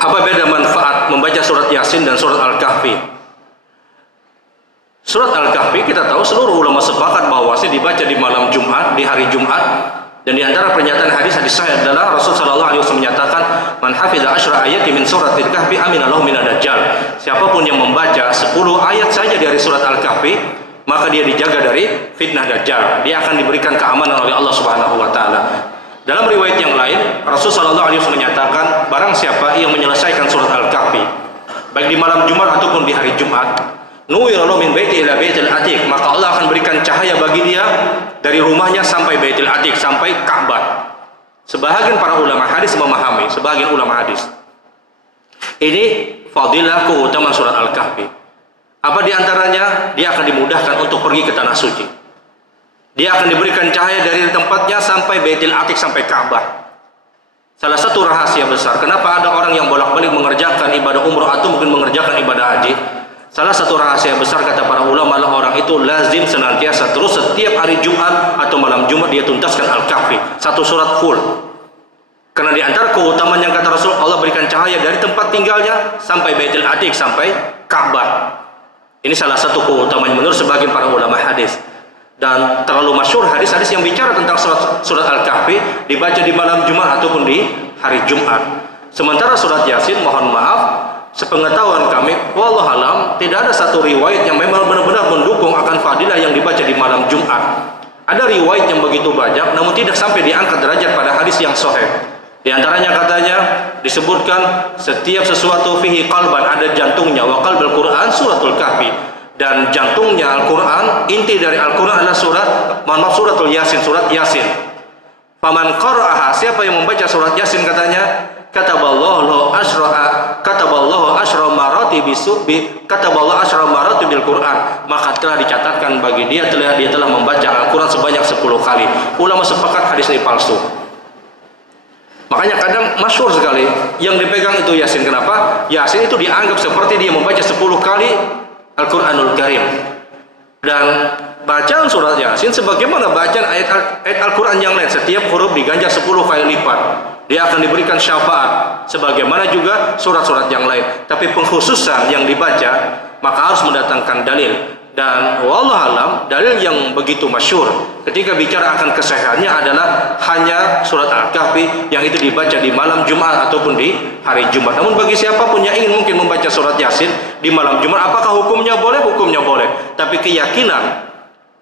Apa beda manfaat membaca surat Yasin dan surat Al-Kahfi? Surat Al-Kahfi kita tahu seluruh ulama sepakat bahwasanya dibaca di malam Jumat, di hari Jumat, dan di antara pernyataan hadis sahih adalah Rasul sallallahu alaihi wasallam menyatakan, "Man hafiza asyra ayati min suratil Kahfi amina lahu minad dajjal." Siapapun yang membaca 10 ayat saja dari surat Al-Kahfi, maka dia dijaga dari fitnah Dajjal. Dia akan diberikan keamanan oleh Allah Subhanahu wa taala. Dalam riwayat yang lain, Rasul sallallahu alaihi wasallam menyatakan, barang siapa yang menyelesaikan surat Al-Kahfi baik di malam Jumat ataupun di hari Jumat, nuwira lahu min baiti ila baitil atiq, maka Allah akan berikan cahaya bagi dia dari rumahnya sampai Baitul Atiq, sampai Ka'bah. Sebahagian para ulama hadis memahami, sebagian ulama hadis, ini fadilah keutamaan surat Al-Kahfi. Apa di antaranya? Dia akan dimudahkan untuk pergi ke tanah suci. Dia akan diberikan cahaya dari tempatnya sampai Baitul Atiq, sampai Ka'bah. Salah satu rahasia besar kenapa ada orang yang bolak-balik mengerjakan ibadah umroh atau mungkin mengerjakan ibadah haji, salah satu rahasia besar kata para ulama adalah orang itu lazim senantiasa terus setiap hari Jumat atau malam Jumat dia tuntaskan Al-Kahfi, satu surat full. Karena di antara keutamaan yang kata Rasul, Allah berikan cahaya dari tempat tinggalnya sampai Baitul Atiq, sampai Ka'bah. Ini salah satu keutamaan menurut sebagian para ulama hadis. Dan terlalu masyhur hadis-hadis yang bicara tentang surat Al-Kahfi dibaca di malam Jumat ataupun di hari Jumat. Sementara surat Yasin, mohon maaf, sepengetahuan kami, wallahualam, tidak ada satu riwayat yang memang benar-benar mendukung akan fadilah yang dibaca di malam Jumat. Ada riwayat yang begitu banyak, namun tidak sampai diangkat derajat pada hadis yang sahih. Di antaranya katanya disebutkan setiap sesuatu fihi qalban, ada jantungnya, wa qalbul Quran suratul Kahfi. Dan jantungnya Al-Quran, inti dari Al-Quran adalah suratul Yasin, surat Yasin. Faman qara'aha, siapa yang membaca surat Yasin katanya, kataballahu asyra marati kataballahu asyra marati bil Quran, maka telah dicatatkan bagi dia telah membaca Al-Quran sebanyak 10 kali. Ulama sepakat hadis ini palsu. Makanya kadang masyhur sekali yang dipegang itu Yasin. Kenapa? Yasin itu dianggap seperti dia membaca 10 kali Al-Quranul Karim. Dan bacaan surat Yasin sebagaimana bacaan ayat Al-Quran yang lain, setiap huruf diganjar 10 kali lipat. Dia akan diberikan syafaat sebagaimana juga surat-surat yang lain. Tapi pengkhususan yang dibaca maka harus mendatangkan dalil. Dan wallahualam, dalil yang begitu masyhur ketika bicara akan kesahihannya adalah hanya surat Al-Kahfi yang itu dibaca di malam Jumat ataupun di hari Jumat. Namun bagi siapapun yang ingin mungkin membaca surat Yasin di malam Jumat, apakah hukumnya boleh? Hukumnya boleh. Tapi keyakinan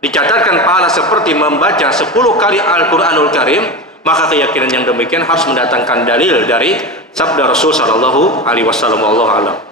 dicatatkan pahala seperti membaca 10 kali Al-Quranul Karim, maka keyakinan yang demikian harus mendatangkan dalil dari sabda Rasul sallallahu alaihi wasallam. Wallahu a'lam.